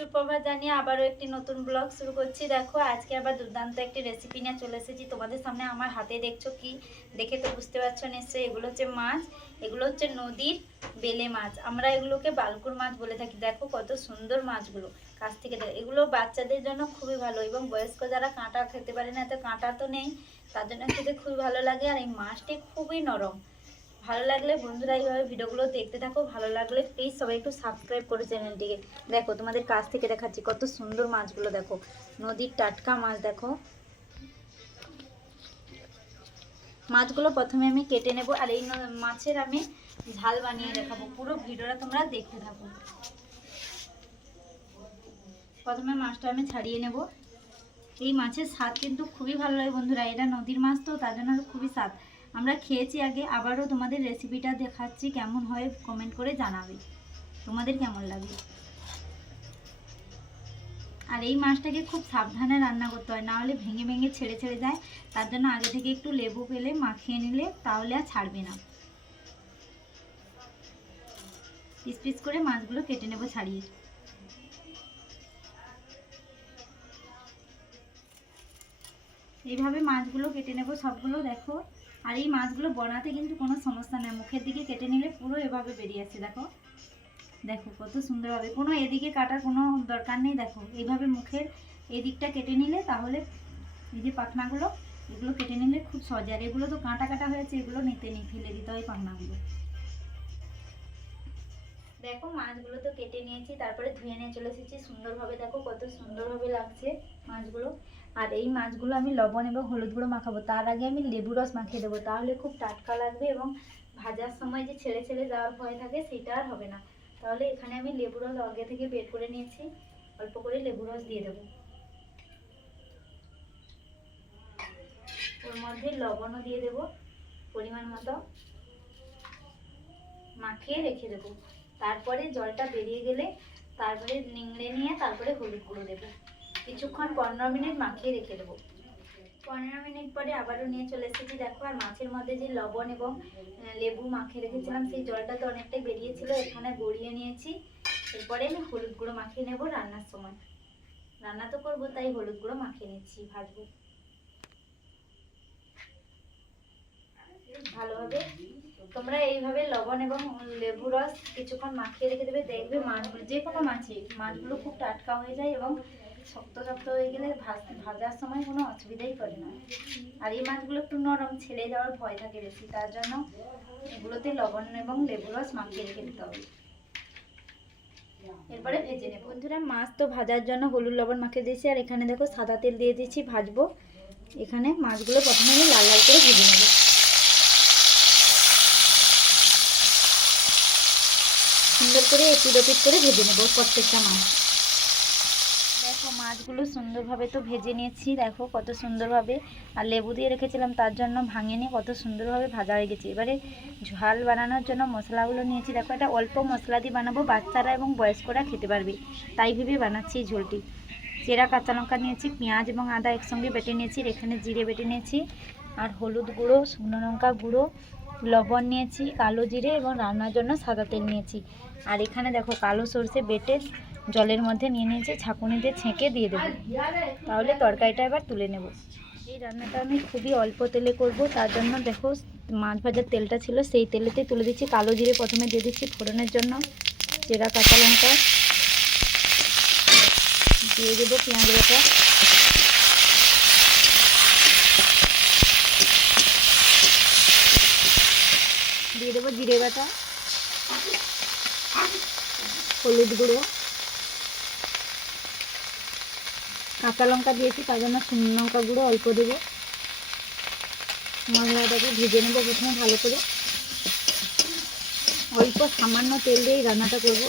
সুপ্রভাত জানিয়ে আবারও একটি নতুন ব্লগ শুরু করছি। দেখো আজকে আবার দুর্দান্ত একটি রেসিপি নিয়ে চলে এসেছি তোমাদের সামনে। আমার হাতে দেখছো কি, দেখে তো বুঝতে পারছো নিশ্চয়ই। এগুলো হচ্ছে মাছ, এগুলো হচ্ছে নদীর বেলে মাছ। আমরা এগুলোকে বালকুর মাছ বলে থাকি। দেখো কত সুন্দর মাছগুলো, কাছ থেকে দেখো। এগুলো বাচ্চাদের জন্য খুবই ভালো এবং বয়স্ক যারা কাঁটা খেতে পারে না, এত কাঁটা তো নেই, তার জন্য খেতে খুবই ভালো লাগে। আর এই মাছটি খুবই নরম। ভালো লাগলে বন্ধুরা এইভাবে ভিডিওগুলো দেখতে থাকো। ভালো লাগলে প্লিজ সবাই একটু সাবস্ক্রাইব করে চ্যানেলটিকে। দেখো তোমাদের কাছ থেকে দেখাচ্ছি কত সুন্দর মাছগুলো। দেখো নদীর টাটকা মাছ। দেখো মাছগুলো প্রথমে আমি কেটে নেব, আর এই মাছের আমি ঝাল বানিয়ে দেখাবো। পুরো ভিডিওটা তোমরা দেখতে থাকো। প্রথমে মাছটা আমি ছাড়িয়ে নেব। এই মাছের স্বাদ কিন্তু খুবই ভালো লাগে বন্ধুরা। এটা নদীর মাছ তো, তার জন্য খুবই স্বাদ। আমরা খেয়েছি আগে, আবারও তোমাদের রেসিপিটা দেখাচ্ছি। কেমন হয় কমেন্ট করে জানাবে তোমাদের কেমন লাগে। আর এই মাছটাকে খুব সাবধানে রান্না করতে হয়, না হলে ভেঙে ভেঙে ছেড়ে ছেড়ে যায়। তার জন্য আগে থেকে একটু লেবু পেলে মাখিয়ে নিলে তাহলে আর ছাড়বে না। পিস পিস করে মাছগুলো কেটে নেব ছাড়িয়ে। এইভাবে মাছগুলো কেটে নেব সবগুলো। দেখো আর এই মাছগুলো বানাতে কিন্তু কোনো সমস্যা নেই, মুখের দিকে কেটে নিলে পুরো এভাবে বেরিয়ে আসছে। দেখো দেখো কত সুন্দরভাবে, কোনো এদিকে কাটার কোনো দরকার নেই। দেখো এইভাবে মুখের এদিকটা কেটে নিলে তাহলে এই যে পাখনাগুলো, এগুলো কেটে নিলে খুব সহজে। আর এগুলো তো কাটা কাটা হয়েছে, এগুলো নিতে নেই, ফেলে দিতে হয় পাখনাগুলো। দেখো মাছগুলো তো কেটে নিয়েছি, তারপরে ধুয়ে নিয়ে চলে এসেছি সুন্দরভাবে। দেখো কত সুন্দরভাবে লাগছে মাছগুলো। আর এই মাছগুলো আমি লবণ এবং হলুদ গুঁড়ো মাখাবো। তার আগে আমি লেবু রস মাখিয়ে দেবো, তাহলে খুব টাটকা লাগবে এবং ভাজার সময় যে ছেড়ে ছেড়ে যাওয়ার ভয় থাকে সেটা আর হবে না। তাহলে এখানে আমি লেবু রস আগে থেকে বের করে নিয়েছি, অল্প করে লেবু রস দিয়ে দেবো। ওর মধ্যে লবণও দিয়ে দেবো পরিমাণ মতো, মাখিয়ে রেখে দেবো। তারপরে জলটা বেরিয়ে গেলে তারপরে নিংড়ে নিয়ে তারপরে হলুদ গুঁড়ো দেবো। কিছুক্ষণ 15 মিনিট মাখিয়ে রেখে দেবো। 15 মিনিট পরে আবারও নিয়ে চলে এসেছি। দেখো আর মাছের মধ্যে যে লবণ এবং লেবু মাখিয়ে রেখেছিলাম সেই জলটা তো অনেকটাই বেরিয়েছিল, এখানে গড়িয়ে নিয়েছি। এরপরে আমি হলুদ গুঁড়ো মাখিয়ে নেবো। রান্নার সময় রান্না তো করবো, তাই হলুদ গুঁড়ো মাখিয়ে নিচ্ছি, ভাজবো ভালোভাবে। তোমরা এইভাবে লবণ এবং লেবু রস কিছুক্ষণ মাখিয়ে রেখে দেবে। দেখবে মাছগুলো, যে কোনো মাছগুলো খুব টাটকা হয়ে যায় এবং শক্ত শক্ত হয়ে গেলে ভাজার সময় কোনো অসুবিধাই করে না। আর এই মাছগুলো একটু নরম, ছেড়ে যাওয়ার ভয় থাকে বেশি, তার জন্য এগুলোতে লবণ এবং লেবু রস মাখিয়ে রেখে দিতে হবে। এরপরে ভেজে নেব। বন্ধুরা মাছ তো ভাজার জন্য হলুদ লবণ মাখিয়ে দিয়েছি, আর এখানে দেখো সাদা তেল দিয়ে দিয়েছি, ভাজবো। এখানে মাছগুলো প্রথমে আমি লাল লাল করে ভেজে নেব। সুন্দর করে এপিট ওপিট করে ভেজে নেব প্রত্যেকটা মাছ। দেখো মাছগুলো সুন্দরভাবে তো ভেজে নিয়েছি, দেখো কত সুন্দরভাবে। আর লেবু দিয়ে রেখেছিলাম তার জন্য ভাঙে নিয়ে কত সুন্দরভাবে ভাজা হয়ে গেছে। এবারে ঝাল বানানোর জন্য মশলাগুলো নিয়েছি। দেখো এটা অল্প মশলা দিয়ে বানাবো, বাচ্চারা এবং বয়স্করা খেতে পারবে, তাই ভেবে বানাচ্ছি এই ঝোলটি। চেরা কাঁচা লঙ্কা নিয়েছি, পেঁয়াজ এবং আদা একসঙ্গে বেটে নিয়েছি, এখানে জিরে বেটে নিয়েছি, আর হলুদ গুঁড়ো, শুকনো লঙ্কা গুঁড়ো, লবণ নিয়েছি, কালো জিরে এবং রান্নার জন্য সাদা তেল নিয়েছি। আর এখানে দেখো কালো সরষে বেটে জলের মধ্যে নিয়ে নিয়েছি, ছাঁকুনিতে ছেঁকে দিয়ে দেবো। তাহলে তরকারিটা এবার তুলে নেব। এই রান্নাটা আমি খুবই অল্প তেলে করব, তার জন্য দেখো মাছ ভাজার তেলটা ছিল সেই তেলেতে তুলে দিচ্ছি। কালো জিরে প্রথমে দিয়ে দিচ্ছি ফোড়নের জন্য, চেরা কাঁচা লঙ্কা দিয়ে দেবো, পেঁয়াজ বাটা, দিয়ে দেবো জিরে বাটা, হলুদ গুঁড়ো, কাঁচা লঙ্কা দিয়েছি তার জন্য শুকনো লঙ্কা গুঁড়ো অল্প দেবো। মশলাটাকে ভেজে নেবো প্রথমে ভালো করে, অল্প সামান্য তেল দিয়েই রান্নাটা করব।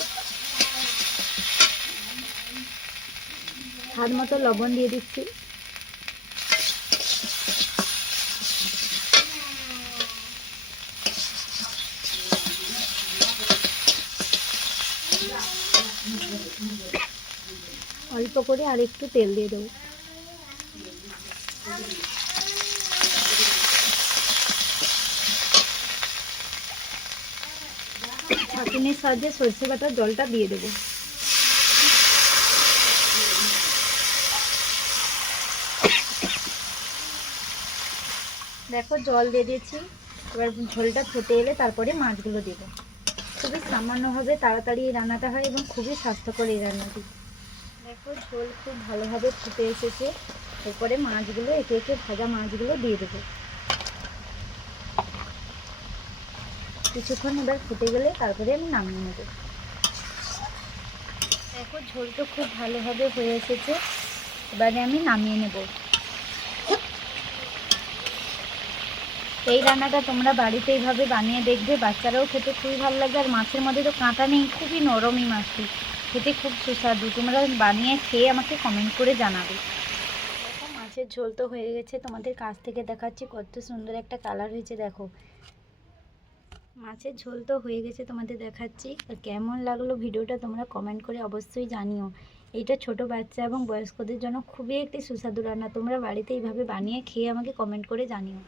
স্বাদ মতো লবণ দিয়ে দিচ্ছি। অল্প করে আর একটু তেল দিয়ে দেবো। ছাঁকুনির সাহায্যে সরষে বাটার জলটা দিয়ে দেবো। দেখো জল দিয়ে দিয়েছি, এবার ঝোলটা ফুটে এলে তারপরে মাছগুলো দেবো। খুবই সামান্যভাবে তাড়াতাড়ি এই রান্নাটা হয় এবং খুবই স্বাস্থ্যকর এই রান্নাটি। দেখো ঝোল খুব ভালোভাবে ফুটে এসেছে, এরপরে মাছগুলো একে একে ভাজা মাছগুলো দিয়ে দেবো। কিছুক্ষণ এবার ফুটে গেলে তারপরে আমি নামিয়ে নেব। দেখো ঝোলটা খুব ভালোভাবে হয়ে এসেছে, এবারে আমি নামিয়ে নেব। এই রান্নাটা তোমরা বাড়িতে এইভাবে বানিয়ে দেখবে, বাচ্চারাও খেতে খুবই ভালো লাগবে। আর মাছের মধ্যে তো কাঁটা নেই, খুবই নরমই মাছটি, খেতে খুব সুস্বাদু। তোমরা বানিয়ে খেয়ে আমাকে কমেন্ট করে জানাবে। দেখো মাছের ঝোল তো হয়ে গেছে, তোমাদের কাছ থেকে দেখাচ্ছি কত সুন্দর একটা কালার হয়েছে। দেখো মাছের ঝোল তো হয়ে গেছে, তোমাদের দেখাচ্ছি। আর কেমন লাগলো ভিডিওটা তোমরা কমেন্ট করে অবশ্যই জানিও। এইটা ছোট বাচ্চা এবং বয়স্কদের জন্য খুবই একটি সুস্বাদু রান্না, তোমরা বাড়িতে এইভাবে বানিয়ে খেয়ে আমাকে কমেন্ট করে জানিও।